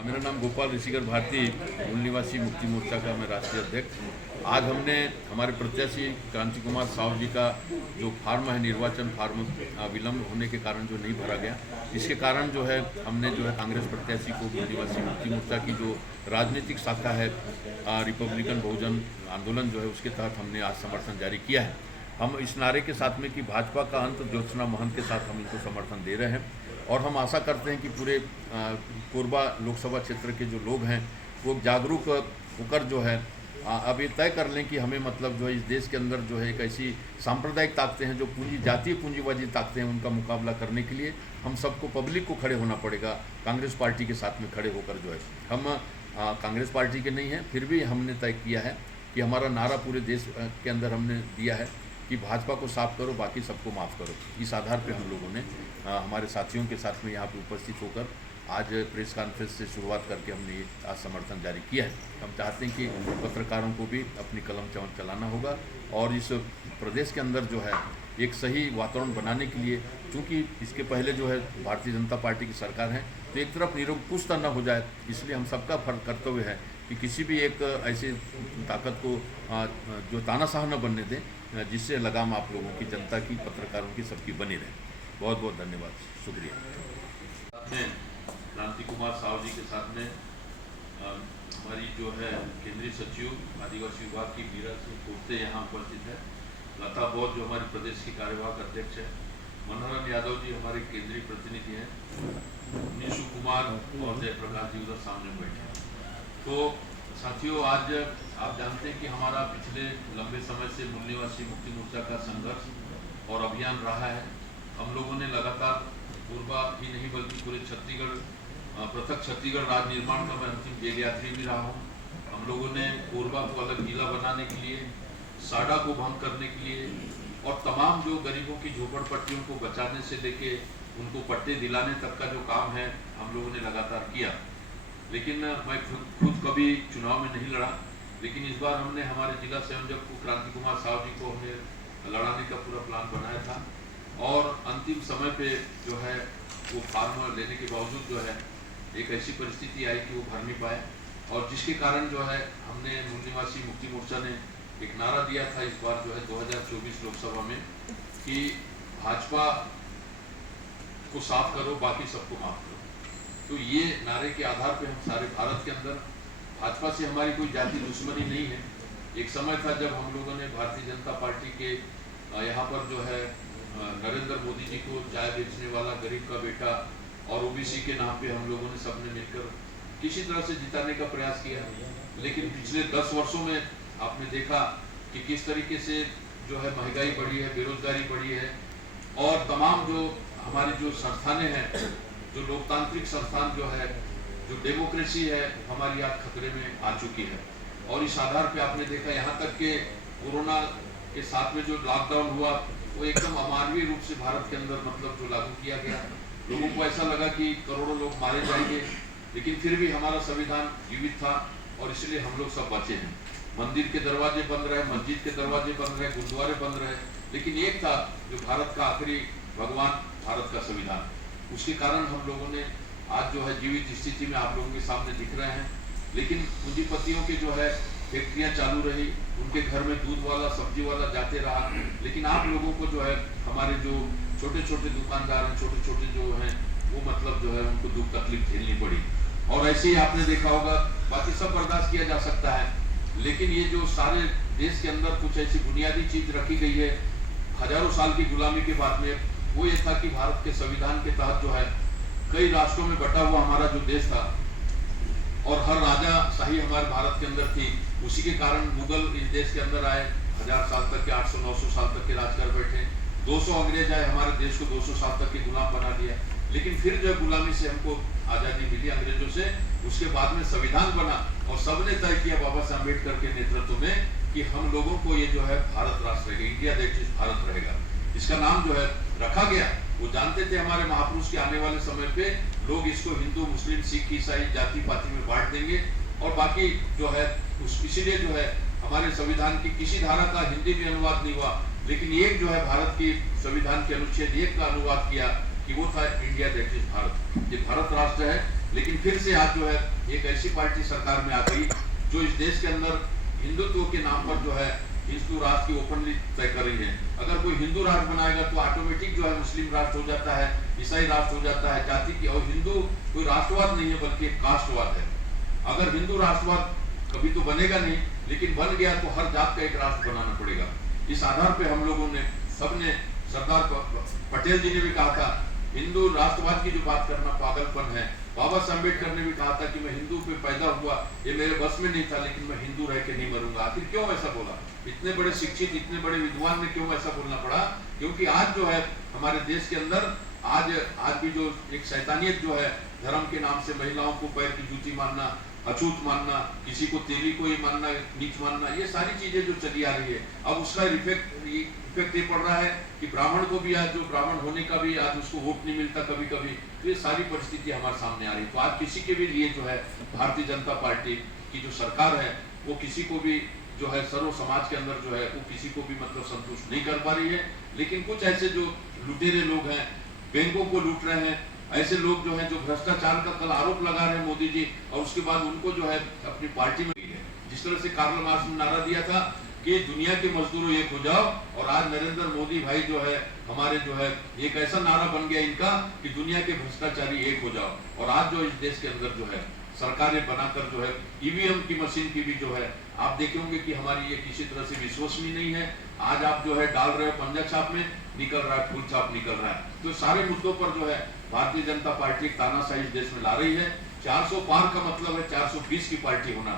मेरा नाम गोपाल ऋषिकर भारती, मूल निवासी मुक्ति मोर्चा का मैं राष्ट्रीय अध्यक्ष। आज हमने हमारे प्रत्याशी क्रांति कुमार साहू जी का जो फार्म है, निर्वाचन फार्म विलम्ब होने के कारण जो नहीं भरा गया, इसके कारण जो है हमने जो है कांग्रेस प्रत्याशी को मूल निवासी मुक्ति मोर्चा की जो राजनीतिक शाखा है रिपब्लिकन बहुजन आंदोलन जो है उसके तहत हमने आज समर्थन जारी किया है। हम इस नारे के साथ में कि भाजपा का अंत ज्योत्सना महंत के साथ हम इनको समर्थन दे रहे हैं और हम आशा करते हैं कि पूरे कोरबा लोकसभा क्षेत्र के जो लोग हैं वो जागरूक होकर जो है अब ये तय कर लें कि हमें मतलब जो है इस देश के अंदर जो है एक ऐसी सांप्रदायिक ताकतें हैं जो जातीय पूंजीवादी ताकतें हैं, उनका मुकाबला करने के लिए हम सबको पब्लिक को खड़े होना पड़ेगा। कांग्रेस पार्टी के साथ में खड़े होकर जो है हम कांग्रेस पार्टी के नहीं हैं, फिर भी हमने तय किया है कि हमारा नारा पूरे देश के अंदर हमने दिया है कि भाजपा को साफ करो, बाकी सबको माफ़ करो। इस आधार पे हम लोगों ने हमारे साथियों के साथ में यहाँ पे उपस्थित होकर आज प्रेस कॉन्फ्रेंस से शुरुआत करके हमने ये आज समर्थन जारी किया है। हम चाहते हैं कि पत्रकारों को भी अपनी कलम चलाना होगा और इस प्रदेश के अंदर जो है एक सही वातावरण बनाने के लिए, चूँकि इसके पहले जो है भारतीय जनता पार्टी की सरकार है, तो एक तरफ निरंकुशता न हो जाए, इसलिए हम सबका फर्ज कर्तव्य है कि किसी भी एक ऐसी ताकत को जो तानाशाह न बनने दें, जिससे लगाम आप लोगों की, जनता की, पत्रकारों की, सबकी बनी रहे। बहुत बहुत धन्यवाद, शुक्रिया। क्रांति कुमार साहू जी के साथ में हमारी जो है केंद्रीय सचिव आदिवासी विभाग की मीरा सिंह कोर्ते यहाँ उपस्थित है, लता बोध जो हमारे प्रदेश की कार्यवाहक अध्यक्ष है, मनोहरन यादव जी हमारे केंद्रीय प्रतिनिधि हैं, निशु कुमार और जयप्रकाश जी उधर सामने बैठे हैं। तो साथियों, आज आप जानते हैं कि हमारा पिछले लंबे समय से मूल निवासी मुक्ति मोर्चा का संघर्ष और अभियान रहा है। हम लोगों ने लगातार कोरबा ही नहीं बल्कि पूरे छत्तीसगढ़, पृथक छत्तीसगढ़ राज्य निर्माण का मैं अंतिम जेल यात्री भी रहा हूँ। हम लोगों ने कोरबा को अलग जिला बनाने के लिए, साडा को भंग करने के लिए और तमाम जो गरीबों की झोपड़पट्टियों को बचाने से लेके उनको पट्टे दिलाने तक का जो काम है हम लोगों ने लगातार किया। लेकिन मैं खुद कभी चुनाव में नहीं लड़ा, लेकिन इस बार हमने हमारे जिला संयोजक को क्रांति कुमार साहू जी को हमने लड़ाने का पूरा प्लान बनाया था और अंतिम समय पे जो है वो फार्म लेने के बावजूद जो है एक ऐसी परिस्थिति आई कि वो भर नहीं पाए और जिसके कारण जो है हमने मूल निवासी मुक्ति मोर्चा ने एक नारा दिया था इस बार जो है 2024 लोकसभा में कि भाजपा को साफ करो, बाकी सबको माफ करो। तो ये नारे के आधार पे हम सारे भारत के अंदर, भाजपा से हमारी कोई जाति दुश्मनी नहीं है। एक समय था जब हम लोगों ने भारतीय जनता पार्टी के यहाँ पर जो है नरेंद्र मोदी जी को चाय बेचने वाला गरीब का बेटा और ओबीसी के नाम पे हम लोगों ने सबने मिलकर किसी तरह से जिताने का प्रयास किया, लेकिन पिछले 10 वर्षों में आपने देखा कि किस तरीके से जो है महंगाई बढ़ी है, बेरोजगारी बढ़ी है और तमाम जो हमारी जो संस्थानें हैं, जो लोकतांत्रिक संस्थान जो है, जो डेमोक्रेसी है, हमारी आज खतरे में आ चुकी है। और इस आधार पे आपने देखा यहाँ तक कि कोरोना के साथ में जो लॉकडाउन हुआ वो एकदम अमानवीय रूप से भारत के अंदर मतलब जो लागू किया गया। लोगों को ऐसा लगा कि करोड़ों लोग मारे जाएंगे, लेकिन फिर भी हमारा संविधान जीवित था और इसलिए हम लोग सब बचे हैं। मंदिर के दरवाजे बंद रहे, मस्जिद के दरवाजे बंद रहे, गुरुद्वारे बंद रहे, लेकिन एक था जो भारत का आखिरी भगवान, भारत का संविधान। उसके कारण हम लोगों ने आज जो है जीवित स्थिति में आप लोगों के सामने दिख रहे हैं। लेकिन पूंजीपतियों के जो है फैक्ट्रियां चालू रही, उनके घर में दूध वाला, सब्जी वाला जाते रहा, लेकिन आप लोगों को जो है हमारे जो छोटे छोटे दुकानदार हैं, छोटे छोटे जो हैं वो मतलब जो है उनको दुख तकलीफ झेलनी पड़ी। और ऐसे ही आपने देखा होगा, बाकी सब बर्दाश्त किया जा सकता है, लेकिन ये जो सारे देश के अंदर कुछ ऐसी बुनियादी चीज रखी गई है हजारों साल की गुलामी के बाद में, वो ये था कि भारत के संविधान के तहत जो है कई राष्ट्रों में बटा हुआ हमारा जो देश था और हर राजा शाही हमारे भारत के अंदर थी, उसी के कारण मुगल इस देश के अंदर आए, 1000 साल तक के, 800-900 साल तक के राज कर बैठे, 200 अंग्रेज आए, हमारे देश को 200 साल तक के गुलाम बना दिया। लेकिन फिर जो गुलामी से हमको आजादी मिली अंग्रेजों से, उसके बाद में संविधान बना और सबने तय किया बाबा साहब अम्बेडकर के नेतृत्व में कि हम लोगों को ये जो है भारत राष्ट्र रहेगा, इंडिया दैट इज भारत रहेगा। इसका नाम जो है रखा गया, वो जानते थे हमारे महापुरुष के आने वाले समय पे लोग इसको हिंदू, मुस्लिम, सिख, ईसाई जाति पाति में बांट देंगे और बाकी जो है इसीलिए जो है हमारे संविधान की किसी धारा का हिंदी में अनुवाद नहीं हुआ, लेकिन एक जो है भारत की संविधान के अनुच्छेद 1 का अनुवाद किया कि वो था इंडिया दैट इज भारत। ये भारत राष्ट्र है, लेकिन फिर से आज जो है एक ऐसी पार्टी सरकार में आ गई जो इस देश के अंदर हिंदुत्व के नाम पर जो है हिंदू राष्ट्र की ओपनली तय कर रही है। अगर कोई हिंदू राष्ट्र बनाएगा तो ऑटोमेटिक जो है मुस्लिम राष्ट्र हो जाता है, ईसाई राष्ट्र हो जाता है, जाति की। और हिंदू कोई राष्ट्रवाद नहीं है बल्कि एक कास्टवाद है। अगर हिंदू राष्ट्रवाद कभी तो बनेगा नहीं, लेकिन बन गया तो हर जात का एक राष्ट्र बनाना पड़ेगा। इस आधार पे हम लोगों ने सबने, सरदार पटेल जी ने भी कहा था हिंदू राष्ट्रवाद की जो बात करना पागलपन है। बाबा साहब अम्बेडकर ने भी कहा था कि मैं हिंदू पे पैदा हुआ, ये मेरे बस में नहीं था, लेकिन मैं हिंदू रह के नहीं मरूंगा। आखिर क्यों ऐसा बोला? इतने बड़े शिक्षित, इतने बड़े विद्वान ने क्यों ऐसा बोलना पड़ा? क्योंकि आज जो है हमारे देश के अंदर आज भी जो एक शैतानियत जो है धर्म के नाम से महिलाओं को पैर की जूती मानना, अछूत मानना, किसी को तेली को ही मानना, नीच मानना, ये सारी चीजें जो चली आ रही है, अब उसका इफेक्ट ये पड़ रहा है कि ब्राह्मण को भी आज, जो ब्राह्मण होने का भी आज उसको वोट नहीं मिलता कभी कभी। तो ये सारी परिस्थिति हमारे सामने आ रही है। तो आज किसी के भी लिए जो है भारतीय जनता पार्टी की जो सरकार है वो किसी को भी जो है सर्व समाज के अंदर जो है वो किसी को भी मतलब संतुष्ट नहीं कर पा रही है। लेकिन कुछ ऐसे जो लुटेरे लोग हैं, बैंकों को लूट रहे हैं, ऐसे लोग जो हैं जो भ्रष्टाचार का कल आरोप लगा रहे हैं मोदी जी, और उसके बाद उनको जो है अपनी पार्टी में है। जिस तरह से कार्ल मार्क्स ने नारा दिया था कि दुनिया के मजदूरों एक हो जाओ, और आज नरेंद्र मोदी भाई जो है हमारे जो है एक ऐसा नारा बन गया इनका कि दुनिया के भ्रष्टाचारी एक हो जाओ। और आज जो इस देश के अंदर जो है सरकारें बनाकर जो है ईवीएम की मशीन की भी जो है आप देखे होंगे कि हमारी ये किसी तरह से विश्वसनीय नहीं है। आज आप जो है डाल रहे हो पंजा छाप में, निकल रहा है फूल छाप निकल रहा है। तो सारे मुद्दों पर जो है भारतीय जनता पार्टी तानाशाही इस देश में ला रही है। 400 पार का मतलब है 420 की पार्टी होना,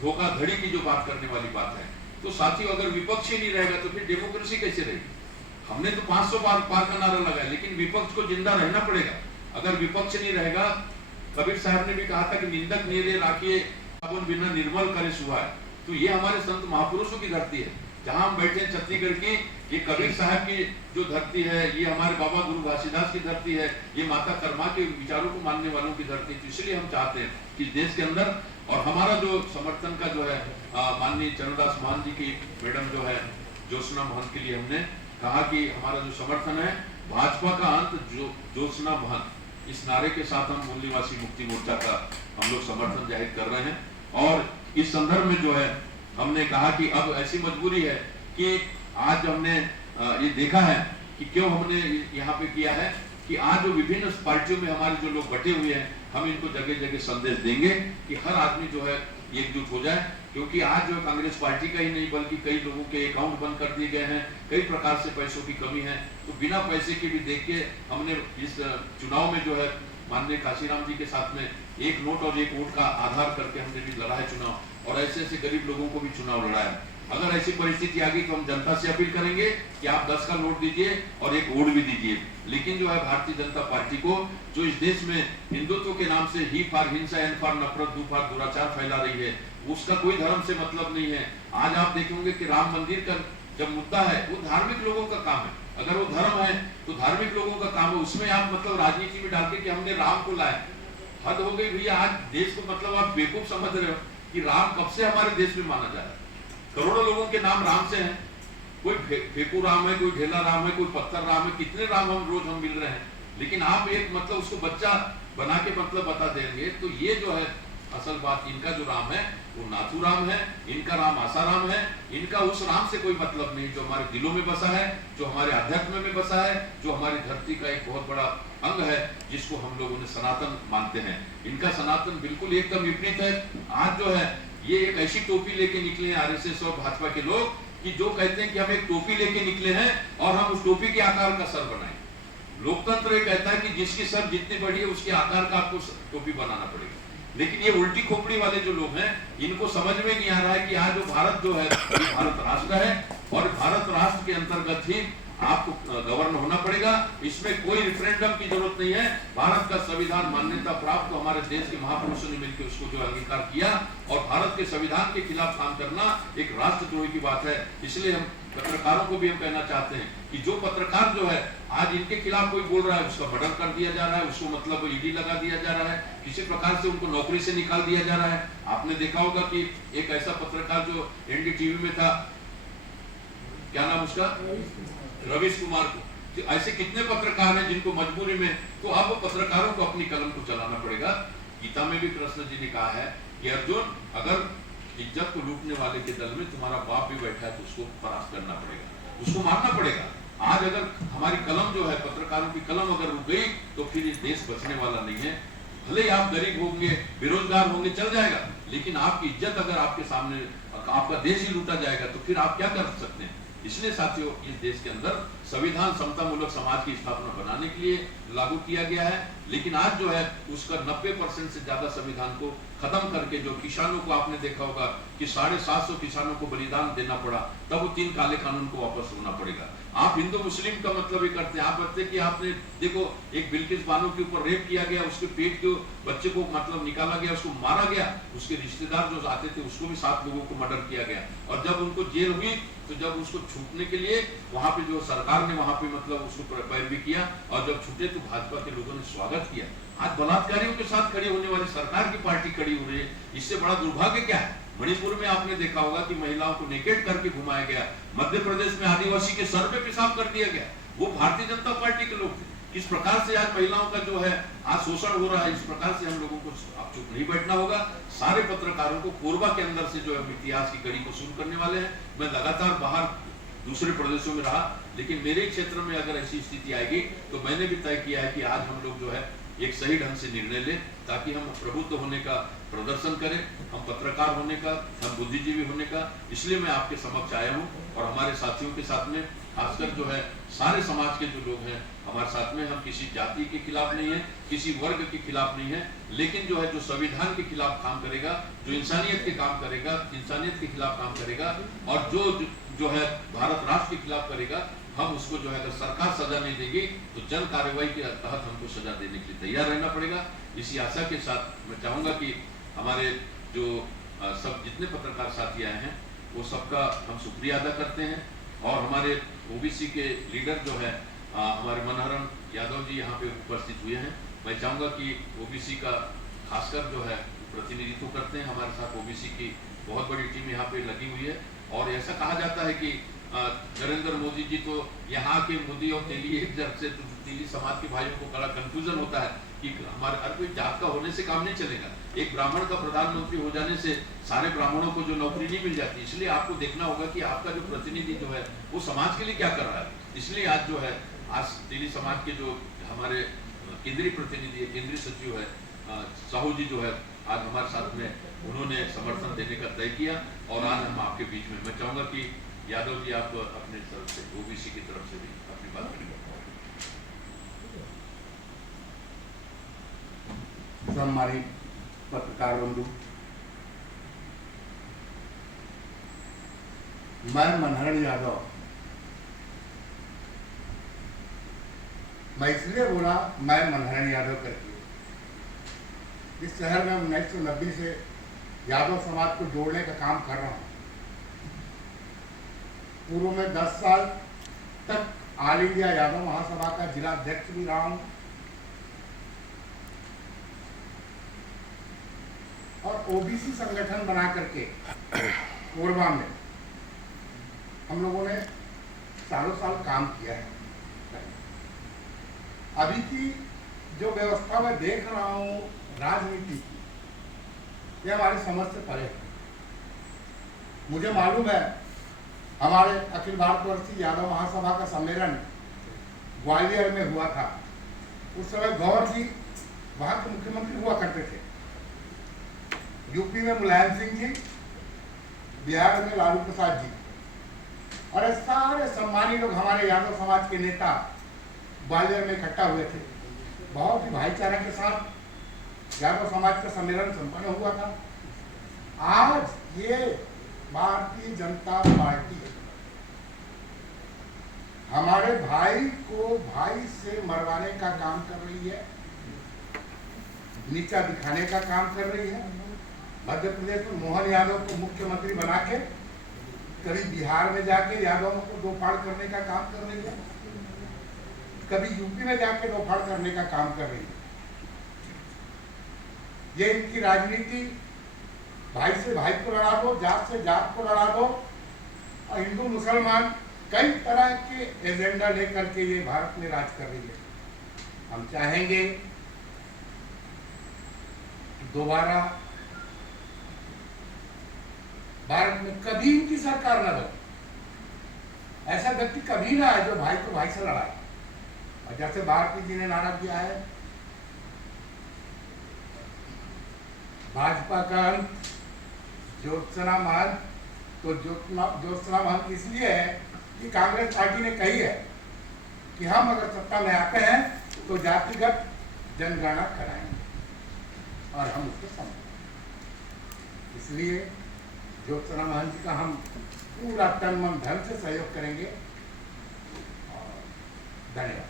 धोखाधड़ी की जो बात करने वाली बात है। तो साथियों, अगर विपक्ष ही नहीं रहेगा तो फिर डेमोक्रेसी कैसे रहेगी? हमने तो 500 पार का नारा लगाया, लेकिन विपक्ष को जिंदा रहना पड़ेगा। अगर विपक्ष नहीं रहेगा, कबीर साहब ने भी कहा था कि निंदक नीरे राखिए साबुन बिना निर्मल करे सुहाए। तो ये हमारे संत महापुरुषों की धरती है। जहां हम बैठे छत्तीसगढ़ की, ये कबीर साहब की जो धरती है, ये हमारे बाबा गुरु घासीदास की धरती है, ये माता कर्मा के विचारों को मानने वालों की धरती है। तो इसलिए हम चाहते हैं कि देश के अंदर, और हमारा जो समर्थन का जो है माननीय चरणदास महंत जी की मैडम जो है ज्योत्सना महंत के लिए हमने कहा कि हमारा जो समर्थन है भाजपा का अंत ज्योत्सना महंत, इस नारे के साथ हम मूल निवासी मुक्ति मोर्चा का हम लोग समर्थन जाहिर कर रहे हैं। और इस संदर्भ में जो है हमने कहा कि अब ऐसी मजबूरी है कि आज हमने ये देखा है कि क्यों हमने यहाँ पे किया है कि आज जो विभिन्न पार्टियों में हमारे जो लोग बटे हुए हैं, हम इनको जगह जगह संदेश देंगे कि हर आदमी जो है एकजुट हो जाए। क्योंकि आज जो कांग्रेस पार्टी का ही नहीं बल्कि कई लोगों के अकाउंट बंद कर दिए गए हैं, कई प्रकार से पैसों की कमी है। तो बिना पैसे के भी देख के हमने इस चुनाव में जो है माननीय काशीराम जी के साथ में एक नोट और एक वोट का आधार करके हमने भी लड़ा है चुनाव, और ऐसे ऐसे गरीब लोगों को भी चुनाव लड़ा है। अगर ऐसी परिस्थिति आ गई तो हम जनता से अपील करेंगे कि आप 10 का नोट दीजिए और एक वोट भी दीजिए। लेकिन जो है भारतीय जनता पार्टी को, जो इस देश में हिंदुत्व के नाम से ही फार हिंसा, एन फार नफरत, दू फार दुराचार फैला रही है, उसका कोई धर्म से मतलब नहीं है। आज आप देखेंगे कि राम मंदिर का जब मुद्दा है वो धार्मिक लोगों का काम है। अगर वो धर्म है तो धार्मिक लोगों का काम है, उसमें आप मतलब राजनीति में डाल के कि हमने राम को लाया। हद हो गई भैया। आज देश को मतलब आप बेवकूफ समझ रहे हो कि राम कब से हमारे देश में माना जा रहा है। करोड़ों लोगों के नाम राम से हैं। कोई फेकू राम है, कोई ढेला राम है, कोई पत्थर राम है, कितने राम हम रोज हम मिल रहे हैं। लेकिन आप एक मतलब उसको बच्चा बना के मतलब बता देंगे। तो ये जो है असल बात, इनका जो राम है वो नाथू राम है, इनका राम आसाराम है। इनका उस राम से कोई मतलब नहीं जो हमारे दिलों में बसा है, जो हमारे अध्यात्म में बसा है, जो हमारी धरती का एक बहुत बड़ा अंग है, जिसको हम लोगों ने सनातन मानते हैं। इनका सनातन बिल्कुल एकदम विपरीत है। आज जो है ये एक ऐसी टोपी लेके निकले हैं आरएसएस और भाजपा के लोग कि जो कहते हैं कि हम एक टोपी लेके निकले हैं और हम उस टोपी के आकार का सर बनाएं। लोकतंत्र ये कहता है कि जिसकी सर जितनी बड़ी है उसके आकार का आपको टोपी बनाना पड़ेगा। लेकिन ये उल्टी खोपड़ी वाले जो लोग हैं, इनको समझ में नहीं आ रहा है कि आज जो भारत जो है ये भारत राष्ट्र है, और भारत राष्ट्र के अंतर्गत ही आपको गवर्न होना पड़ेगा। इसमें कोई रेफरेंडम की जरूरत नहीं है। भारत का संविधान मान्यता प्राप्त, तो हमारे देश के महापुरुषों ने मिलकर उसको जो अंगीकार किया, और भारत के संविधान के खिलाफ काम करना एक राष्ट्रद्रोही की बात है। इसलिए हम पत्रकारों को भी हम कहना चाहते हैं कि जो पत्रकार जो है आज इनके खिलाफ कोई बोल रहा है उसका मर्डर कर दिया जा रहा है, उसको मतलब ईडी लगा दिया जा रहा है, किसी प्रकार से उनको नौकरी से निकाल दिया जा रहा है। आपने देखा होगा कि एक ऐसा पत्रकार जो एनडीटीवी में था, क्या नाम उसका, रवीश कुमार को। तो ऐसे कितने पत्रकार हैं जिनको मजबूरी में, तो अब पत्रकारों को अपनी कलम को चलाना पड़ेगा। गीता में भी कृष्ण जी ने कहा है कि अर्जुन, अगर इज्जत को लूटने वाले के दल में तुम्हारा बाप भी बैठा है तो उसको परास्त करना पड़ेगा, उसको मारना पड़ेगा। आज अगर हमारी कलम जो है, पत्रकारों की कलम अगर रुक गई तो फिर ये देश बचने वाला नहीं है। भले ही आप गरीब होंगे, बेरोजगार होंगे, चल जाएगा, लेकिन आपकी इज्जत अगर आपके सामने, आपका देश ही लूटा जाएगा तो फिर आप क्या कर सकते हैं। इसलिए साथियों, इस देश के अंदर संविधान समतामूलक समाज की स्थापना बनाने के लिए लागू किया गया है, लेकिन आज जो है उसका 90% से ज्यादा संविधान को खत्म करके, जो किसानों को आपने देखा होगा कि 750 किसानों को बलिदान देना पड़ा, तब वो 3 काले कानून को वापस होना पड़ेगा। आप हिंदू मुस्लिम का मतलब ही करते हैं। आप कहते हैं कि आपने देखो, एक बिल्किस बानो के ऊपर रेप किया गया, उसके पेट के बच्चे को मतलब निकाला गया, उसको मारा गया, उसके रिश्तेदार जो आते थे उसको भी 7 लोगों को मर्डर किया गया, और जब उनको जेल हुई तो जब उसको छूटने के लिए वहां पे जो सरकार ने वहां पे मतलब उसको पैरवी किया, और जब छूटे तो भाजपा के लोगों ने स्वागत किया। आज बलात्कारियों के साथ खड़ी होने वाली सरकार की पार्टी खड़ी हो रही है, इससे बड़ा दुर्भाग्य क्या है। मणिपुर में आपने देखा होगा कि महिलाओं को नेकेट करके घुमाया गया, मध्य प्रदेश में आदिवासी के सर पे पेशाब कर दिया गया, वो भारतीय जनता पार्टी के लोग थे। किस प्रकार से आज महिलाओं का जो है आज शोषण हो रहा है, इस प्रकार से हम लोगों को अब चुप नहीं बैठना होगा। सारे पत्रकारों को कोरबा के अंदर से जो है इतिहास की कड़ी को शुरू करने वाले हैं। मैं लगातार बाहर दूसरे प्रदेशों में रहा, लेकिन मेरे क्षेत्र में अगर ऐसी स्थिति आएगी तो मैंने भी तय किया है कि आज हम लोग जो है एक सही ढंग से निर्णय लें, ताकि हम प्रबुद्ध होने का प्रदर्शन करें, हम पत्रकार होने का, हम बुद्धिजीवी होने का। इसलिए मैं आपके समक्ष आया हूं, और हमारे साथियों के साथ में, खासकर जो है सारे समाज के जो लोग हैं हमारे साथ में, हम किसी जाति के खिलाफ नहीं है, किसी वर्ग के खिलाफ नहीं है, लेकिन जो है जो संविधान के खिलाफ काम करेगा, जो इंसानियत के काम करेगा, इंसानियत के खिलाफ काम करेगा, और जो है भारत राष्ट्र के खिलाफ करेगा, हम उसको जो है अगर सरकार सजा नहीं देगी तो जन कार्रवाई के तहत हमको सजा देने के लिए तैयार रहना पड़ेगा। इसी आशा के साथ मैं चाहूंगा कि हमारे जो सब जितने पत्रकार साथी आए हैं वो सबका हम शुक्रिया अदा करते हैं, और हमारे ओबीसी के लीडर जो है हमारे मनहरन यादव जी यहाँ पे उपस्थित हुए हैं। मैं चाहूंगा कि ओबीसी का खासकर जो है प्रतिनिधित्व करते हैं, हमारे साथ ओबीसी की बहुत बड़ी टीम यहाँ पे लगी हुई है। और ऐसा कहा जाता है कि नरेंद्र मोदी जी तो यहाँ के मोदी और तेली एक जब से, तो तेली समाज के भाइयों को बड़ा कंफ्यूजन होता है कि हमारे हर कोई जात का होने से काम नहीं चलेगा। एक ब्राह्मण का प्रधानमंत्री हो जाने से सारे ब्राह्मणों को जो नौकरी नहीं मिल जाती, इसलिए आपको देखना होगा कि आपका जो प्रतिनिधि जो है वो समाज के लिए क्या कर रहा है। इसलिए आज जो है आज तेली समाज के जो हमारे केंद्रीय प्रतिनिधि है, केंद्रीय सचिव है साहू जी जो है आज हमारे साथ में, उन्होंने समर्थन देने का तय किया, और आज हम आपके बीच में। मैं चाहूंगा कि यादव जी आप अपने तरफ से, ओबीसी की तरफ से भी अपनी बात करेंगे। हमारी पत्रकार बंधु, मैं मनहरन यादव, मैं इसलिए बोला मैं मनहरन यादव करके, इस शहर में 1990 से यादव समाज को जोड़ने का काम कर रहा हूँ। पूर्व में 10 साल तक ऑल इंडिया यादव महासभा का जिला अध्यक्ष भी रहा हूँ, और ओबीसी संगठन बना करके कोरबा में हम लोगों ने सालों साल काम किया है। अभी की जो व्यवस्था मैं देख रहा हूँ राजनीति की, ये हमारी समझ से परे है। मुझे मालूम है हमारे अखिल भारतवर्षीय यादव महासभा का सम्मेलन ग्वालियर में हुआ था। उस समय गौर जी वहां के मुख्यमंत्री हुआ करते थे। यूपी में मुलायम सिंह जी, बिहार में लालू प्रसाद जी, और सारे सम्मानी लोग हमारे यादव समाज के नेता ग्वालियर में इकट्ठा हुए थे। बहुत ही भाईचारा के साथ यादव समाज का सम्मेलन संपन्न हुआ था। आज ये भारतीय जनता पार्टी हमारे भाई को भाई से मरवाने का काम कर रही है, नीचा दिखाने का काम कर रही है। मध्य प्रदेश में मोहन यादव को मुख्यमंत्री बना के कभी बिहार में जाके यादवों को दो फाड़ करने का काम कर रही है, कभी यूपी में जाके दो फाड़ करने का काम कर रही है। ये इनकी राजनीति, भाई से भाई को लड़ा दो, जात से जात को लड़ा दो, और हिंदू मुसलमान कई तरह के एजेंडा लेकर के ये भारत में राज कर रही है। हम चाहेंगे दोबारा भारत में कभी इनकी सरकार न बने। ऐसा व्यक्ति कभी ना है जो भाई को भाई से लड़ाए। और जैसे भारती जी ने नारा दिया है, भाजपा का अंत ज्योत्सना महंत, तो ज्योत्सना महंत इसलिए है कि कांग्रेस पार्टी ने कही है कि हम अगर सत्ता में आते हैं तो जातिगत जनगणना कराएंगे और हम उसको समझेंगे। इसलिए ज्योत्सना महंत जी का हम पूरा तन मन धन से सहयोग करेंगे। धन्यवाद।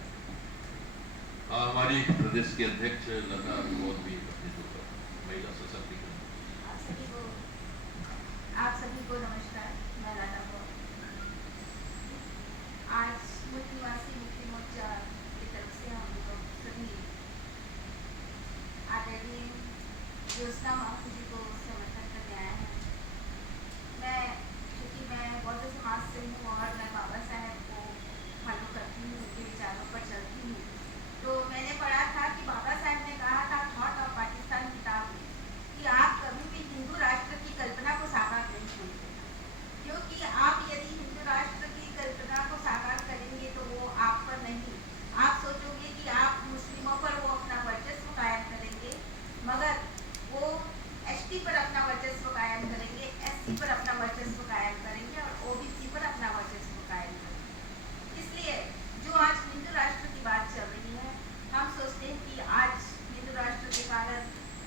हमारी प्रदेश के अध्यक्ष लता बहुत भी महिला सशक्तिकरण। आप सभी को नमस्कार। मैं लता कौर। आज मूल निवासी मुक्ति मोर्चा की तरफ से हम लोग सभी आदरणीय ज्योत्सना महंत जी को समर्थन करने आए हैं। क्योंकि मैं बौद्ध समाज से हूँ और मैं बाबा साहेब को फॉलो करती हूँ, उनके विचारों पर चलती हूँ। तो मैंने पढ़ा था कि बाबा साहेब ने कहा था थॉट ऑफ पाकिस्तान किताब में कि आप कभी भी हिंदू राष्ट्र की कल्पना को साकार नहीं करते, क्योंकि आप यदि हिंदू राष्ट्र की कल्पना को साकार करेंगे तो वो आप पर नहीं, आप सोचोगे कि आप मुस्लिमों पर वो अपना वर्चस्व कायम करेंगे, मगर वो एसटी पर अपना वर्चस्व कायम करेंगे, एससी पर अपना वर्चस्व कायम करेंगे और ओबीसी पर अपना वर्चस्व कायम करेंगे। इसलिए जो आज हिंदू राष्ट्र की बात चल रही है, हम सोचते हैं कि आज हिंदू राष्ट्र के कारण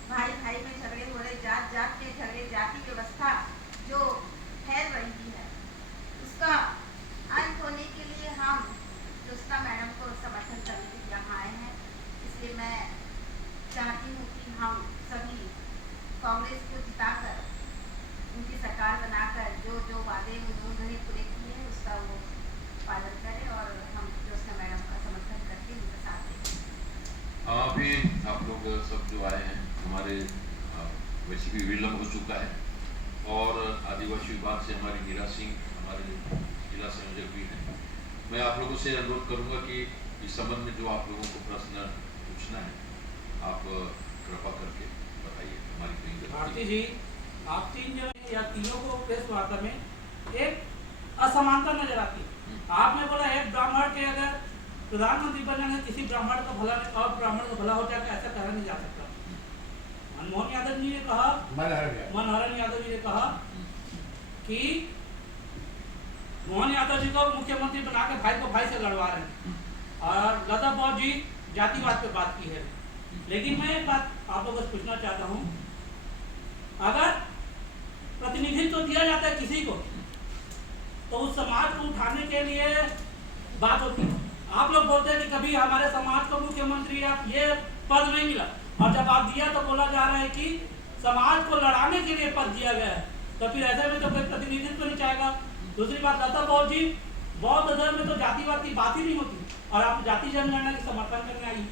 भाई भाई में झगड़े हो रहे, जात जात में झगड़े, जाति व्यवस्था जो फैल रही है, उसका अंत होने के लिए हम ज्योत्सना मैडम को समर्थन करने के लिए यहाँ आए हैं। इसलिए मैं चाहती हूँ कि हम सभी कांग्रेस को जिताकर उनकी सरकार बनाकर जो जो वादे उन्होंने पूरे किए हैं उसका वो पालन करें और हम ज्योत्सना मैडम का समर्थन करके उनके साथ दें। अभी आप लोग सब जो आए हैं, हमारे वैसे भी विलम्ब हो चुका है और आदिवासी विभाग से हमारी मीरा सिंह हमारे जिला संयोजक भी हैं। मैं आप लोगों से अनुरोध करूंगा कि इस संबंध में जो आप लोगों को प्रश्न पूछना है आप कृपा करके बताइए। हमारी भारती जी, आप तीन जने या तीनों को प्रेस वार्ता में एक असमानता नजर आती है। आपने बोला एक ब्राह्मण के अगर प्रधानमंत्री बनने से किसी ब्राह्मण का भला और ब्राह्मण का भला हो जाएगा, ऐसा कहा नहीं जा सकता। मनमोहन यादव जी ने कहा, मनहरन यादव जी ने कहा कि मोहन यादव जी को मुख्यमंत्री बना के भाई को भाई से लड़वा रहे हैं और लता बहुत जी जातिवाद पे बात की है। लेकिन मैं एक बात आप लोगों से पूछना चाहता हूँ, अगर प्रतिनिधित्व तो दिया जाता है किसी को तो उस समाज को उठाने के लिए बात होती है। आप लोग बोलते हैं कि कभी हमारे समाज को मुख्यमंत्री या ये पद नहीं मिला, और जब आप दिया तो बोला जा रहा है कि समाज को लड़ाने के लिए पद दिया गया है, तो फिर ऐसे में तो कोई प्रतिनिधित्व नहीं चाहेगा। दूसरी बात, लता बहुत जी बौद्ध धर्म में तो जातिवाद की बात ही नहीं होती और आप जाति जनगणना की समर्थन करने आई,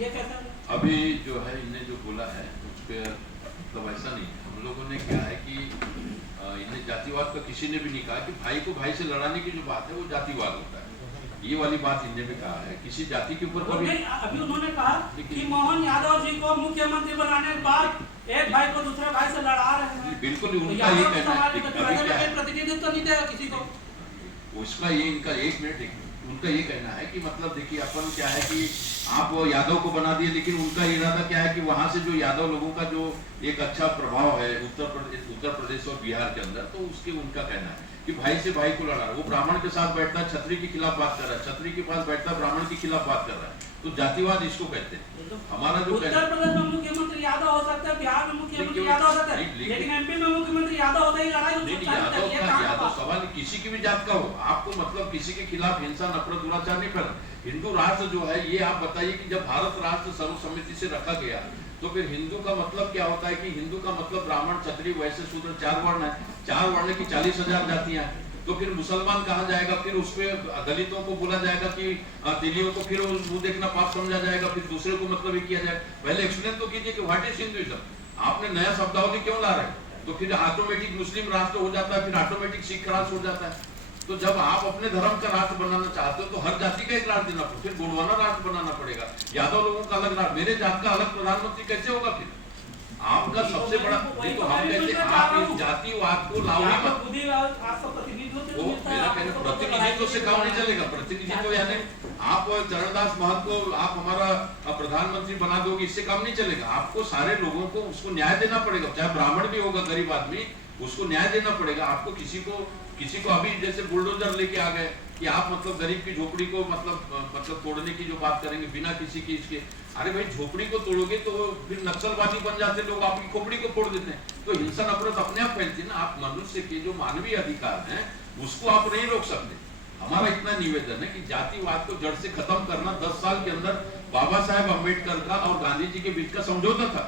ये कैसा? अभी जो है इन्हें जो बोला है उस पर मतलब ऐसा नहीं है। हम लोगों ने क्या है कि इन्हें जातिवाद का किसी ने भी नहीं कहा कि भाई को भाई से लड़ाने की जो बात है वो जातिवाद होता है, ये वाली बात इन्हें भी कहा है। किसी जाति के ऊपर कभी अभी उन्होंने कहा कि मोहन यादव जी को मुख्यमंत्री बनाने के बाद एक भाई को दूसरे भाई से लड़ा रहे हैं। बिल्कुल उनका ये कहना है, प्रतिनिधित्व नहीं देगा किसी को, उसका ये इनका एक मिनट उनका ये कहना है कि मतलब देखिए अपन क्या है कि आप यादव को बना दिए, लेकिन उनका इरादा क्या है कि वहां से जो यादव लोगों का जो एक अच्छा प्रभाव है उत्तर प्रदेश और बिहार के अंदर, तो उसके उनका कहना है कि भाई से भाई को लड़ा। वो ब्राह्मण के साथ बैठता है, छत्री के खिलाफ बात कर रहा है, छत्री के पास बैठता है, ब्राह्मण के खिलाफ बात कर रहा है, तो जातिवाद इसको कहते हैं। हमारा जो उत्तर प्रदेश में मुख्यमंत्री यादव हो सकता है, बिहार में मुख्यमंत्री यादव हो सकता है, लेकिन एमपी में मुख्यमंत्री यादव होता ही लड़ाई यादव सवाल किसी की भी जात का हो, आपको मतलब किसी के खिलाफ हिंसा नफरत दुराचार नहीं करना। हिंदू राष्ट्र जो है ये आप बताइए कि जब भारत राष्ट्र सर्वसम्मति से रखा गया तो फिर हिंदू का मतलब क्या होता है कि हिंदू का मतलब ब्राह्मण क्षत्रिय वैश्य शूद्र 4 वर्ण है, 4 वर्ण की 40,000 जातियां हैं। तो फिर मुसलमान कहा जाएगा, फिर उसपे दलितों को बोला जाएगा कि तेलियों को फिर मुंह देखना पाप समझा जाएगा, फिर दूसरे को मतलब ये किया जाए। पहले एक्सप्लेन तो कीजिए कि व्हाट इज हिंदुइज्म, आपने नया शब्दावली क्यों ला रहे हैं? तो फिर ऑटोमेटिक मुस्लिम राष्ट्र हो जाता है, फिर ऑटोमेटिक सिख राष्ट्र हो जाता है। तो जब आप अपने धर्म का राष्ट्र बनाना चाहते हो तो हर जाति का एक राष्ट्र देना पड़ेगा, फिर गोंडवाना राष्ट्र बनाना पड़ेगा, यादव लोगों का अलग राष्ट्र, मेरे जात का अलग प्रधानमंत्री कैसे होगा? फिर आपका सबसे बड़ा देखो, हम कहते हैं आप इस जातिवाद को लाओ ही मत। वो मेरा कहना प्रतिनिधित्व से काम नहीं चलेगा। प्रतिनिधित्व यानी आप चरणदास महतो को आप हमारा प्रधानमंत्री बना दोगे, इससे काम नहीं चलेगा। आपको सारे लोगों को उसको न्याय देना पड़ेगा, चाहे ब्राह्मण भी होगा, गरीब आदमी, उसको न्याय देना पड़ेगा। आपको किसी को अभी जैसे बुलडोजर लेके आ गए कि आप मतलब गरीब की झोपड़ी को मतलब तोड़ने की जो बात करेंगे बिना किसी की इसके, अरे भाई झोपड़ी को तोड़ोगे तो फिर नक्सलवादी बन जाते लोग, आपकी खोपड़ी को फोड़ देते हैं। तो हिंसा नफरत अपने आप फैलती है ना। आप मनुष्य के जो मानवीय अधिकार हैं उसको आप नहीं रोक सकते। हमारा इतना निवेदन है कि जातिवाद को जड़ से खत्म करना। 10 साल के अंदर बाबा साहेब अम्बेडकर का और गांधी जी के बीच का समझौता था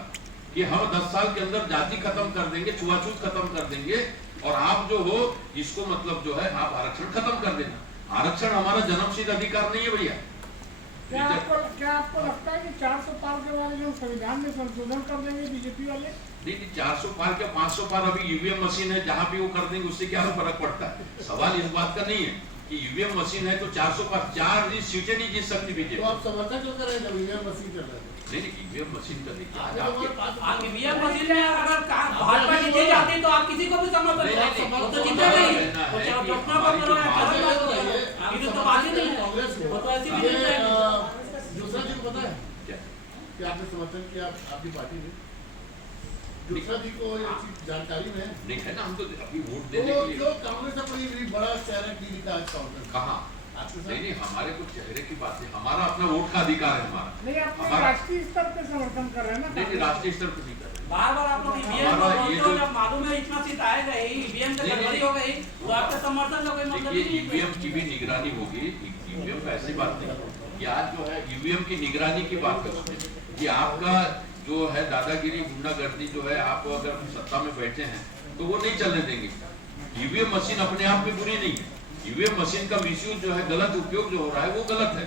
कि हम 10 साल के अंदर जाति खत्म कर देंगे, छुआछूत खत्म कर देंगे, और आप जो हो इसको मतलब जो है आप आरक्षण खत्म कर देना। आरक्षण हमारा जन्मसिद्ध अधिकार नहीं है भैया। क्या आपको लगता है कि 400 पार के वाले जो संविधान में संशोधन कर देंगे बीजेपी वाले? नहीं, 400 पार क्या 500 पार, अभी ईवीएम मशीन है, जहां भी वो कर देंगे उससे क्या फर्क पड़ता है। सवाल इस बात का नहीं है कि ईवीएम मशीन है तो 400 पार 4 सीटें नहीं जीत सकती बीजेपी। तो आप समर्थन क्यों कर रहे हैं जब ईवीएम मशीन चल रहा है? नहीं, ईवीएम मशीन का देखिए आज आपके ईवीएम मशीन में अगर भाजपा जीते जाती तो आप किसी को भी समर्थन तो जीते नहीं, तो चुनाव करो ये तो बात ही नहीं है। वो तो ऐसी भी नहीं है। दूसरा चीज पता है क्या कि आपने समर्थन किया आपकी पार्टी ने? दूसरा जी को ये चीज जानकारी में नहीं है ना, हम तो अभी वोट तो देने के लिए जो कांग्रेस अपनी भी बड़ा चेहरा की दिखा आज काउंटर कहाँ आपके साथ नहीं, हमारे को चेहरे की बात है, हमारा अपना वोट का अधिकार है हमारा। नहीं, आप हमारा राष्ट्रीय स्तर पे समर्थन कर रहे हैं ना? नहीं, राष्ट्रीय स्तर पर नहीं कर रहे। बार-बार आप लोग ईवीएम को बोलते हो, जब मालूम है इतना सीट आएगा ही, ईवीएम से गड़बड़ी हो गई तो आपका समर्थन का कोई मतलब देखिए, नहीं है। ईवीएम की भी निगरानी होगी। ईवीएम का ऐसी बात नहीं कि आज जो है ईवीएम की निगरानी की बात करते हैं कि आपका जो है दादागिरी गुंडागर्दी जो है, आप अगर सत्ता में बैठे हैं तो वो नहीं चलने देंगे। ईवीएम मशीन अपने आप में बुरी नहीं है, ईवीएम मशीन का मिसयूज जो है, गलत उपयोग जो हो रहा है वो गलत है।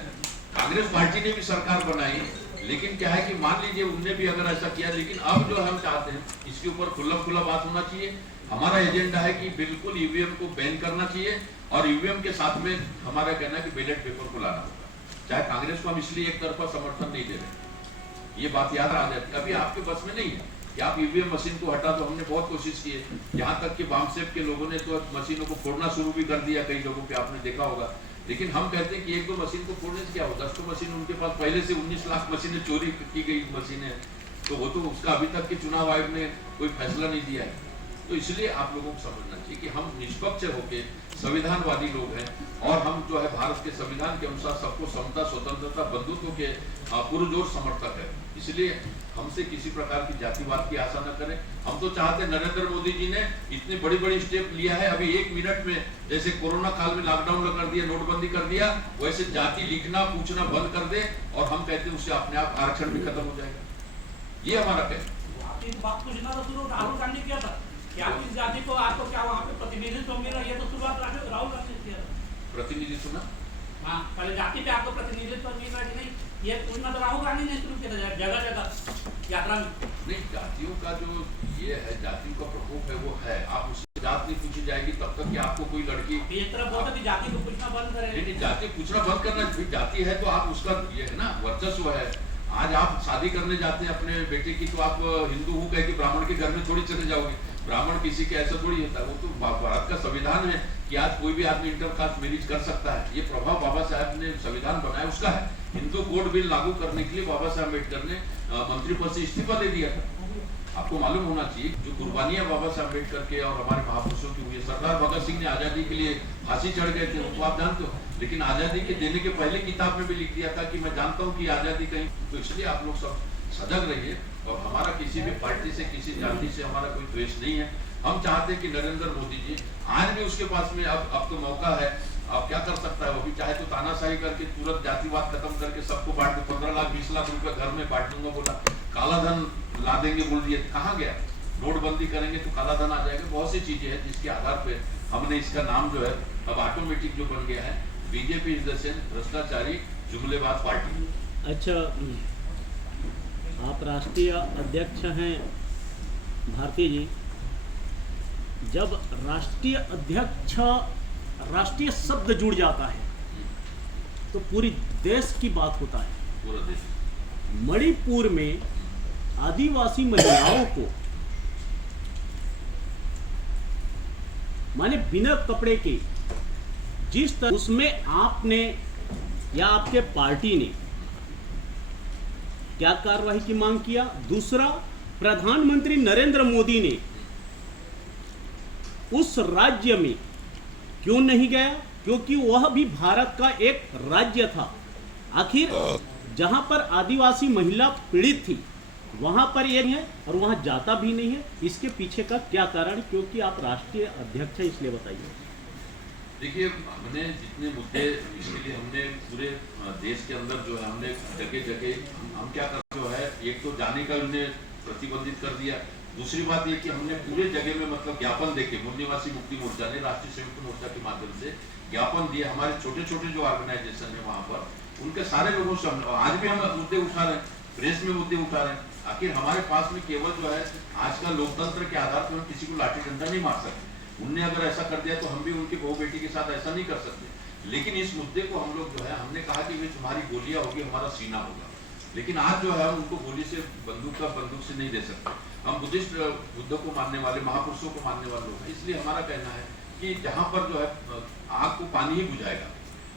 कांग्रेस पार्टी ने भी सरकार बनाई, लेकिन क्या है कि मान लीजिए उनने भी अगर ऐसा किया, लेकिन अब जो हम चाहते हैं इसके ऊपर खुला बात होना चाहिए। हमारा एजेंडा है कि बिल्कुल ईवीएम को बैन करना चाहिए, और ईवीएम के साथ में हमारा कहना है कि बैलेट पेपर को लाना होगा। चाहे कांग्रेस को हम इसलिए एक तरफा समर्थन नहीं दे रहे, ये बात याद आ जाए, कभी आपके बस में नहीं है कि आप ईवीएम मशीन को हटा दो। हमने बहुत कोशिश की है, यहाँ तक कि बामसेप के लोगों ने तो मशीनों को फोड़ना शुरू भी कर दिया, कई लोगों पे आपने देखा होगा। लेकिन हम कहते हैं कि 1-2 मशीन को फोड़ने से क्या हो, 10 मशीन उनके पास पहले से 19 लाख मशीनें चोरी की गई मशीनें, तो वो तो उसका अभी तक के चुनाव आयोग ने कोई फैसला नहीं दिया है। तो इसलिए आप लोगों को समझना चाहिए कि हम निष्पक्ष होकर संविधानवादी लोग हैं, और हम जो है भारत के संविधान के अनुसार सबको समता, स्वतंत्रता, बंधुत्व के पुरजोर समर्थक है। इसलिए हमसे किसी प्रकार की जातिवाद की आशा न करें। हम तो चाहते हैं, नरेंद्र मोदी जी ने इतनी बड़ी स्टेप लिया है, अभी 1 मिनट में, जैसे कोरोना काल में लॉकडाउन कर दिया, नोटबंदी कर दिया, वैसे जाति लिखना पूछना बंद कर दे, और हम कहते हैं उससे अपने आप आरक्षण भी खत्म हो जाएगा। ये हमारा कहना। आपकी बात पूछना तो शुरू राहुल गांधी किया था, क्या किस जाति को आपको क्या वहाँ पे प्रतिनिधित्व मिला, ये तो शुरुआत राहुल गांधी ने किया था। प्रतिनिधित्व ना, हाँ, पहले जाति पे आपको प्रतिनिधित्व मिल रहा है कि नहीं, ये पूछना तो राहुल गांधी ने शुरू किया था जगह जगह यात्रा में। नहीं, जातियों का जो ये है, जातियों का प्रकोप है वो है। आप उससे जात नहीं पूछी जाएगी तब तक कि आपको कोई लड़की एक तरफ बोलते कि जाति को पूछना बंद करें। नहीं, जाति पूछना बंद करना, जाति है तो आप उसका ये है ना वर्चस्व है। आज आप शादी करने जाते हैं अपने बेटे की, तो आप हिंदू हूँ कह के ब्राह्मण के घर में थोड़ी चले जाओगे। ब्राह्मण किसी के ऐसा थोड़ी होता है, वो तो भारत का संविधान है कि आज कोई भी आदमी इंटरकास्ट मैरिज कर सकता है। ये प्रभाव बाबा साहब ने संविधान बनाया उसका है। हिंदू कोड बिल लागू करने के लिए बाबा साहब अम्बेडकर ने मंत्री पद से इस्तीफा दे दिया था। आपको मालूम होना चाहिए जो कुर्बानियां बाबा साहब अम्बेडकर के और हमारे महापुरुषों की हुई है। सरदार भगत सिंह ने आजादी के लिए फांसी चढ़ गए थे, उनको आप जानते हो, लेकिन आजादी के देने के पहले किताब में भी लिख दिया था कि मैं जानता हूँ कि आजादी कहीं। तो इसलिए आप लोग सब सजग रहिए, और हमारा किसी भी पार्टी से, किसी जाति से हमारा कोई द्वेष नहीं है। हम चाहते हैं कि नरेंद्र मोदी जी, आज भी उसके पास में अब तो मौका है, अब क्या कर सकता है वो भी, चाहे तो तानाशाही करके तुरंत जातिवाद खत्म करके सबको बांट दो। 15 लाख 20 लाख रुपए घर में बांट दूंगा बोला, काला धन ला देंगे बोल दिए, कहाँ गया? नोटबंदी करेंगे तो काला धन आ जाएगा। बहुत सी चीजें हैं जिसके आधार पे हमने इसका नाम जो है अब ऑटोमेटिक जो बन गया है, बीजेपी इज द सेम भ्रष्टाचारी जुमलेबाज पार्टी। अच्छा, आप राष्ट्रीय अध्यक्ष हैं भारती जी, जब राष्ट्रीय अध्यक्ष राष्ट्रीय शब्द जुड़ जाता है तो पूरी देश की बात होता है। पूरा देश। मणिपुर में आदिवासी महिलाओं को माने बिना कपड़े के जिस तरह उसमें आपने या आपके पार्टी ने क्या कार्रवाई की मांग किया? दूसरा, प्रधानमंत्री नरेंद्र मोदी ने उस राज्य में क्यों नहीं गया? क्योंकि वह भी भारत का एक राज्य था। आखिर जहां पर आदिवासी महिला पीड़ित थी वहां पर ये है और वहां जाता भी नहीं है। इसके पीछे का क्या कारण? क्योंकि आप राष्ट्रीय अध्यक्ष हैं, इसलिए बताइए। देखिए, हमने जितने मुद्दे इसके लिए हमने पूरे देश के अंदर जो है हमने जगह जगह हम क्या कर जो है, एक तो जाने का हमने प्रतिबंधित कर दिया। दूसरी बात ये कि हमने पूरे जगह में मतलब ज्ञापन देके मूल निवासी मुक्ति मोर्चा ने राष्ट्रीय संयुक्त मोर्चा के माध्यम से ज्ञापन दिए। हमारे छोटे छोटे जो ऑर्गेनाइजेशन है वहाँ पर उनके सारे लोगों से हम आज भी हम मुद्दे उठा रहे हैं, प्रेस में मुद्दे उठा रहे हैं। आखिर हमारे पास में केवल जो है आज का लोकतंत्र के आधार पर हम किसी को लाठी डंडा नहीं मार सकते। उनने अगर ऐसा कर दिया तो हम भी उनकी बहू बेटी के साथ ऐसा नहीं कर सकते। लेकिन इस मुद्दे को हम लोग जो है हमने कहा कि भाई तुम्हारी गोलियां होगी, हमारा सीना होगा। लेकिन आज जो है हम उनको गोली से बंदूक से नहीं दे सकते। हम बुद्धिस्ट बुद्ध को मानने वाले महापुरुषों को मानने वाले लोग हैं। इसलिए हमारा कहना है कि जहाँ पर जो है आग को पानी ही बुझाएगा।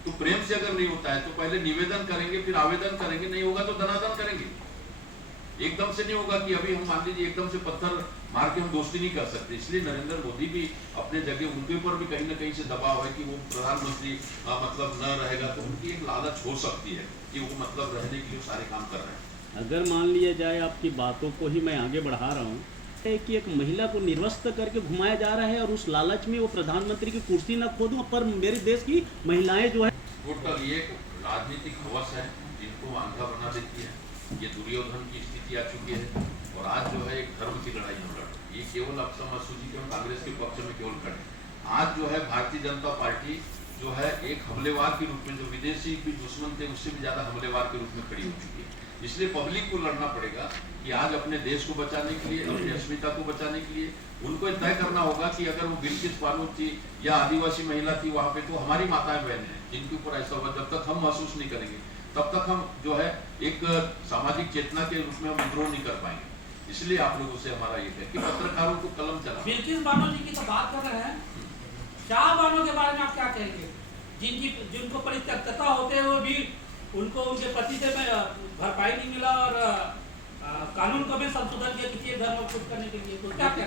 तो प्रेम से अगर नहीं होता है तो पहले निवेदन करेंगे, फिर आवेदन करेंगे, नहीं होगा तो धनादन करेंगे। एकदम से नहीं होगा कि अभी हम मान लीजिए एकदम से पत्थर मार के हम दोस्ती नहीं कर सकते। इसलिए नरेंद्र मोदी भी अपने जगह उनके ऊपर भी कहीं ना कहीं से दबाव है कि वो प्रधानमंत्री मतलब न रहेगा तो उनकी एक लालच हो सकती है कि वो मतलब रहने के लिए सारे काम कर रहे हैं। अगर मान लिया जाए, आपकी बातों को ही मैं आगे बढ़ा रहा हूँ कि एक महिला को निर्वस्त्र करके घुमाया जा रहा है और उस लालच में वो प्रधानमंत्री की कुर्सी न खो दूं, पर मेरे देश की महिलाएं जो है टोटल ये राजनीतिक हवस है जिनको अंधा बना देती है। ये दुर्योधन की स्थिति आ चुकी है और आज जो है एक धर्म की लड़ाई हम लड़ रहे हैं। ये केवल अब समझ सूझी कि हम कांग्रेस के पक्ष में केवल खड़े। आज जो है भारतीय जनता पार्टी जो है एक हमलेवार के रूप में, जो विदेशी भी दुश्मन थे उससे भी ज्यादा हमलेवार के रूप में खड़ी हो चुकी है। इसलिए पब्लिक को लड़ना पड़ेगा कि आज अपने देश को बचाने के लिए, अपनी अस्मिता को बचाने के लिए उनको तय करना होगा कि अगर वो बिल्किस बानो थी या आदिवासी महिला थी वहां पे, तो हमारी माताएं बहनें हैं जिनके ऊपर ऐसा हुआ। जब तक हम महसूस नहीं करेंगे तब तक हम जो है एक सामाजिक चेतना के रूप में हम विद्रोह नहीं कर पाएंगे। इसलिए आप लोगों से हमारा ये है कि पत्रकारों को कलम चला। बिल्किस बानो जी की तो बात कर रहे हैं, शाह बानो के बारे में आप क्या कहेंगे? जिनको परित्यक्तता होते हैं वो भी उनको उनके पति से भरपाई नहीं मिला और कानून को भी संशोधन किया किसी धर्म को खुद करने के लिए, तो क्या क्या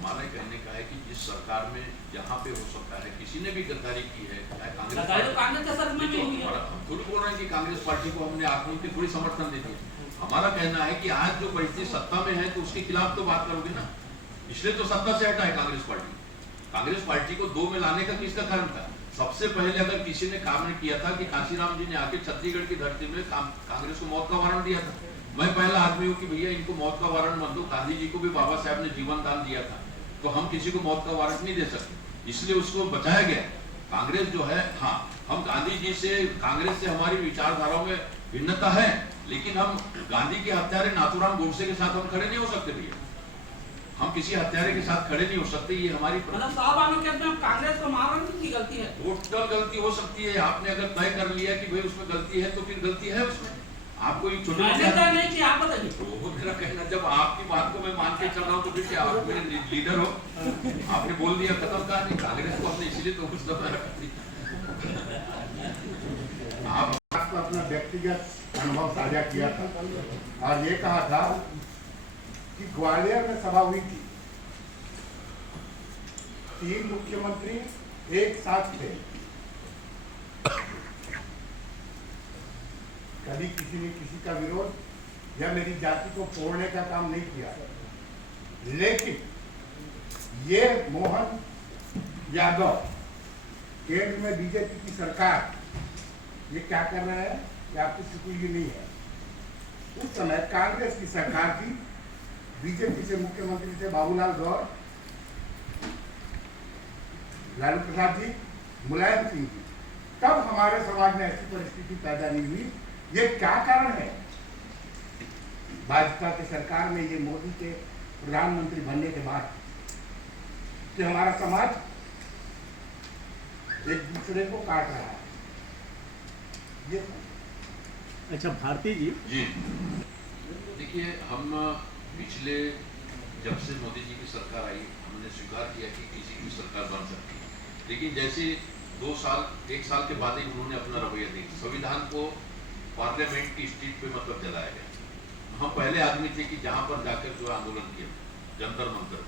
हमारा कहने का है कि जिस सरकार में जहाँ पे हो सकता है किसी ने भी गद्दारी की है, कांग्रेस के सर में भी हुई है। हम खुद बोल रहे हैं कि कांग्रेस पार्टी को हमने आंकड़ों की थोड़ी समर्थन देती है। हमारा कहना है कि आज जो परिस्थिति सत्ता में है तो उसके खिलाफ तो बात करोगे ना। इसलिए तो सत्ता से हटा है कांग्रेस पार्टी। कांग्रेस पार्टी को 2 में लाने का किसका कारण था? सबसे पहले अगर किसी ने काम किया था कि काशीराम जी ने आके छत्तीसगढ़ की धरती में कांग्रेस को मौत का वारंट दिया था। मैं पहला आदमी हूँ कि भैया इनको मौत का वारंट मत दो। गांधी जी को भी बाबा साहब ने जीवन दान दिया था, तो हम किसी को मौत का वारंट नहीं दे सकते। इसलिए उसको बचाया गया। कांग्रेस जो है, हाँ, हम गांधी जी से, कांग्रेस से हमारी विचारधाराओं में भिन्नता है, लेकिन हम गांधी के हत्यारे नाथूराम गोडसे के साथ हम खड़े नहीं हो सकते भैया। हम किसी हत्यारे के साथ खड़े नहीं हो सकते। ये हमारी कांग्रेस को मारने की गलती है, टोटल गलती हो सकती है। आपने अगर तय कर लिया कि भाई उसमें गलती है तो फिर गलती है उसमें। आपको एक छोटे नहीं कि आप बताइए। तो मेरा कहना, जब आपकी बात को मैं मान के चल रहा हूँ तो फिर क्या आप मेरे लीडर हो? आपने बोल दिया, खत्म कहानी। कांग्रेस को हमने इसीलिए तो उस समय रख दी। आप अपना व्यक्तिगत अनुभव साझा किया था और ये कहा था कि ग्वालियर में सभा हुई थी, 3 मुख्यमंत्री एक साथ थे, कभी किसी ने किसी का विरोध या मेरी जाति को तोड़ने का काम नहीं किया। लेकिन ये मोहन यादव, केंद्र में बीजेपी की सरकार, ये क्या कर रहा है कि आपको स्वीकृति नहीं है। उस समय कांग्रेस की सरकार थी, बीजेपी से मुख्यमंत्री थे बाबूलाल गौर, लालू प्रसाद जी, मुलायम सिंह जी। तब हमारे समाज में ऐसी परिस्थिति पैदा नहीं हुई। ये क्या कारण है? भाजपा की सरकार में, ये मोदी के प्रधानमंत्री बनने के बाद कि हमारा समाज एक दूसरे को काट रहा है। ये अच्छा भारती जी, जी देखिए, हम पिछले जब से मोदी जी की सरकार आई हमने स्वीकार किया कि किसी की सरकार बन सकती है, लेकिन जैसे 2 साल 1 साल के बाद ही उन्होंने अपना रवैया देखा, संविधान को पार्लियामेंट की स्ट्रीट पे मतलब जलाया गया। हम पहले आदमी थे कि जहां पर जाकर जो आंदोलन किया जंतर मंतर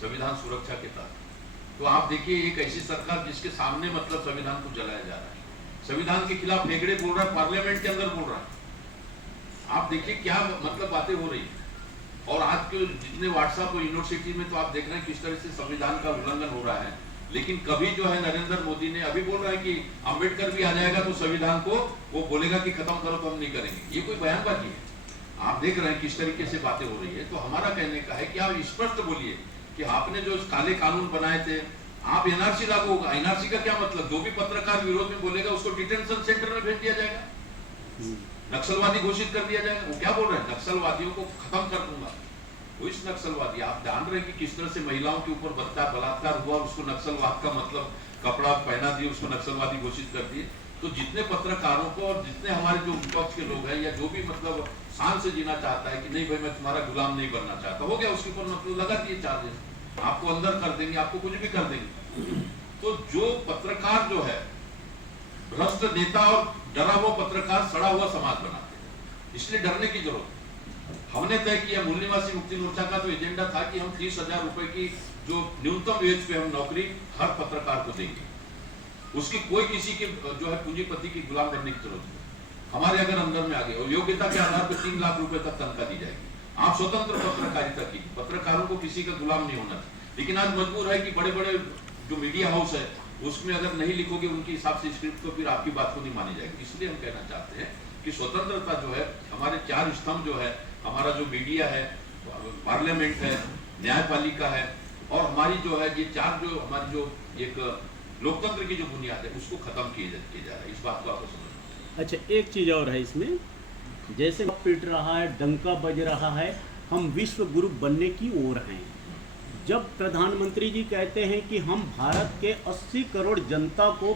संविधान सुरक्षा के तहत, तो आप देखिए एक ऐसी सरकार जिसके सामने मतलब संविधान को जलाया जा रहा है, संविधान के खिलाफ हेगड़े बोल रहा है, पार्लियामेंट के अंदर बोल रहा है। आप देखिए क्या मतलब बातें हो रही है। और आज के जितने व्हाट्सएप और यूनिवर्सिटी में तो आप देख रहे हैं किस तरह से संविधान का उल्लंघन हो रहा है, लेकिन कभी जो है नरेंद्र मोदी ने अभी बोल रहा है कि अम्बेडकर भी आ जाएगा तो संविधान को वो बोलेगा कि खत्म करो तो हम नहीं करेंगे। ये कोई बयानबाजी है? आप देख रहे हैं किस तरीके से बातें हो रही है। तो हमारा कहने का है कि आप स्पष्ट बोलिए कि आपने जो काले कानून बनाए थे, आप एनआरसी लागू होगा। एनआरसी का क्या मतलब? जो भी पत्रकार विरोध में बोलेगा उसको डिटेंशन सेंटर में भेज दिया जाएगा, नक्सलवादी घोषित कर दिया जाएगा। वो क्या बोल रहे हैं? नक्सलवादियों को खत्म कर दूंगा। वो इस नक्सलवादी, आप जान रहे हैं कि किस तरह से महिलाओं के ऊपर बलात्कार हुआ, उसको नक्सलवाद का मतलब कपड़ा पहना दिए, उसको नक्सलवादी घोषित कर दिए। तो जितने पत्रकारों को और जितने हमारे जो विपक्ष के लोग हैं या जो भी मतलब शान से जीना चाहता है कि नहीं भाई मैं तुम्हारा गुलाम नहीं बनना चाहता, हो गया, उसके ऊपर मतलब लगा दिए चार्जेस, आपको अंदर कर देंगे, आपको कुछ भी कर देंगे। तो जो पत्रकार जो है भ्रष्ट नेता और डरा हुआ पत्रकार सड़ा हुआ समाज बनाते हैं, इसलिए डरने की जरूरत है। हमने तय किया, मूल निवासी मुक्ति मोर्चा का तो एजेंडा था कि हम 30,000 रुपए की जो न्यूनतम वेज पे हम नौकरी हर पत्रकार को देंगे, उसकी कोई किसी के जो है पूंजीपति की गुलाम बनने की जरूरत नहीं। हमारे अगर अंदर में आ गए और योग्यता के आधार पर 3 लाख रुपए तक तनख्वाह दी जाएगी। आप स्वतंत्र पत्रकारिता की, पत्रकारों को किसी का गुलाम नहीं होना चाहिए। लेकिन आज मजबूर है कि बड़े बड़े जो मीडिया हाउस है उसमें अगर नहीं लिखोगे उनके हिसाब से स्क्रिप्ट, तो फिर आपकी बात को नहीं मानी जाएगी। इसलिए हम कहना चाहते हैं कि स्वतंत्रता जो है, हमारे 4 स्तंभ जो है, हमारा जो मीडिया है, पार्लियामेंट है, न्यायपालिका है और हमारी जो है ये 4 जो हमारी जो एक लोकतंत्र की जो बुनियाद है उसको खत्म किए जा रहा है। इस बात को आपको समझना। अच्छा एक चीज़ और है इसमें, जैसे पिट रहा है, डंका बज रहा है, हम विश्व गुरु बनने की ओर हैं। जब प्रधानमंत्री जी कहते हैं कि हम भारत के 80 करोड़ जनता को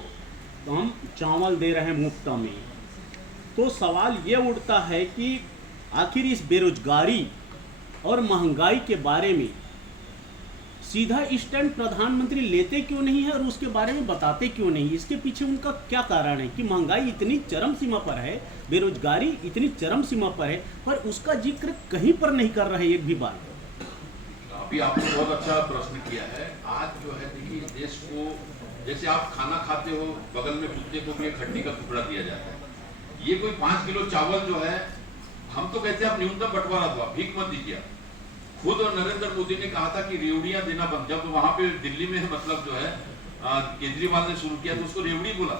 हम चावल दे रहे हैं मुफ्त में, तो सवाल ये उठता है कि आखिर इस बेरोजगारी और महंगाई के बारे में सीधा स्टैंड प्रधानमंत्री लेते क्यों नहीं है और उसके बारे में बताते क्यों नहीं? इसके पीछे उनका क्या कारण है कि महंगाई इतनी चरम सीमा पर है, बेरोजगारी इतनी चरम सीमा पर है, पर उसका जिक्र कहीं पर नहीं कर रहे एक भी बार। अभी आपने बहुत अच्छा प्रश्न किया है। आज जो है देखिए देश को, जैसे आप खाना खाते हो, बगल में कुत्ते को भी एक हड्डी का टुकड़ा दिया जाता है। ये कोई 5 किलो चावल जो है, हम तो कहते हैं आप न्यूनतम बंटवारा दो, भीख मत दीजिए। खुद और नरेंद्र मोदी ने कहा था कि रेवड़ियां देना बंद, जब वहां पे दिल्ली में मतलब जो है केजरीवाल ने शुरू किया तो उसको रेवड़ी बोला,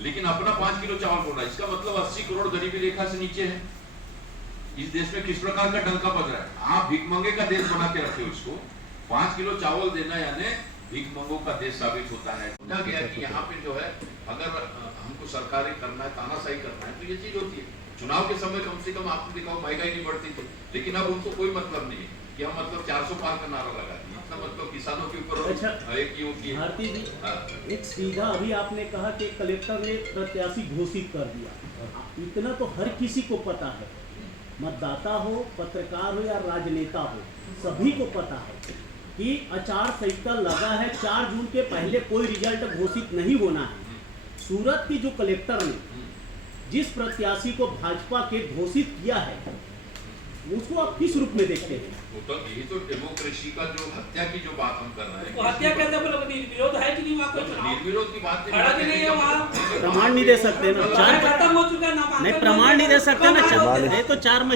लेकिन अपना 5 किलो चावल बोल रहा है। इसका मतलब 80 करोड़ गरीबी रेखा से नीचे है। इस देश में किस प्रकार का डंका बज रहा है? आप भिखमंगे का देश बना के रखे हो इसको। 5 किलो चावल देना यानी भिखमंगों का देश साबित होता है। कहा गया कि यहाँ पे जो है अगर हमको सरकारी करना है, तानाशाही करना है, तो ये चीज होती है। चुनाव के समय कम से कम आपने देखा महंगाई नहीं बढ़ती थी, लेकिन अब उनको कोई मतलब नहीं है कि हम मतलब 400 पार का नारा लगा दिए, मतलब किसानों के ऊपर भारती जी, एक सीधा अभी आपने कहा कि कलेक्टर ने प्रत्याशी घोषित कर दिया। इतना तो हर किसी को पता है, मतदाता हो, पत्रकार हो या राजनेता हो, सभी को पता है कि आचार संहिता लगा है। 4 जून के पहले कोई रिजल्ट घोषित नहीं होना है। सूरत की जो कलेक्टर ने जिस प्रत्याशी को भाजपा के घोषित किया है उसको आप किस रूप में देखते हैं? तो यही तो डेमोक्रेसी का जो हत्या की जो बात हम कर रहे हैं, तो हत्या कैसे बोलो? निर्विरोध है कि नहीं? वहाँ कोई चुनाव निर्विरोध की बात खड़ा भी नहीं है वहाँ। प्रमाण नहीं दे सकते ना, 4 खत्म हो चुका है ना, नहीं प्रमाण नहीं दे सकते ना,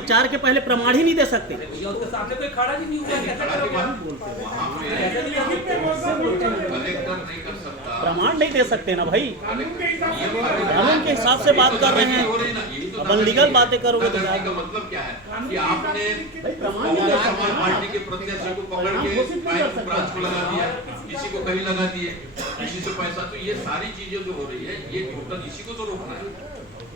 4 के पहले प्रमाण ही नहीं दे सकते। उसके सामने कोई खड़ा ही नहीं हुआ, कैसे करोगे? कलेक्टर नहीं कर सकता, प्रमाण नहीं दे सकते ना भाई, कानून के हिसाब से बात कर रहे हैं। अब अनलीगल बातें करोगे तो का मतलब क्या है कि आपने समाज पार्टी के प्रत्याशी को पकड़ के ब्रांच को लगा दिया, किसी को कहीं लगा दिए, किसी से पैसा, तो ये सारी चीजें जो हो रही है ये टोटल इसी को तो रोकना है।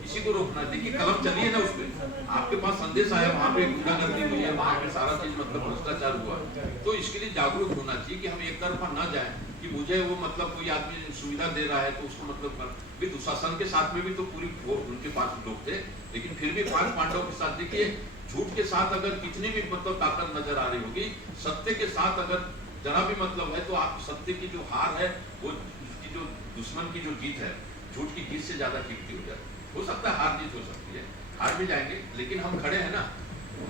इसी को रोकना है। देखिए कलम चलिए ना उसमें, आपके पास संदेश आया, वहाँ पे गुंडागर्दी हुई है, वहाँ पे सारा चीज मतलब भ्रष्टाचार हुआ, तो इसके लिए जागरूक होना चाहिए कि हम एक तरफा न जाए कि मुझे वो मतलब कोई आदमी सुविधा दे रहा है तो उसको मतलब भी दुशासन के साथ में भी तो पूरी उनके पास लोग थे, लेकिन फिर भी 5 पांडवों के साथ देखिए झूठ के साथ अगर कितनी भी मतलब ताकत नजर आ रही होगी, सत्य के साथ अगर जरा भी मतलब है तो आप सत्य की जो हार है वो उसकी जो दुश्मन की जो जीत है झूठ की जीत से ज्यादा कीमती हो जाए। हो सकता है हार जीत हो सकती है, हार भी जाएंगे, लेकिन हम खड़े हैं ना,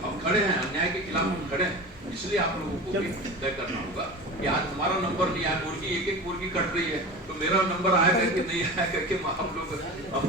हम खड़े हैं, अन्याय के खिलाफ हम खड़े हैं। इसलिए आप लोगों को भी तय करना होगा कि आज हमारा नंबर नहीं आया, मुर्गी एक मुर्गी कट रही है तो मेरा नंबर आया करके नहीं आया करके हम लोग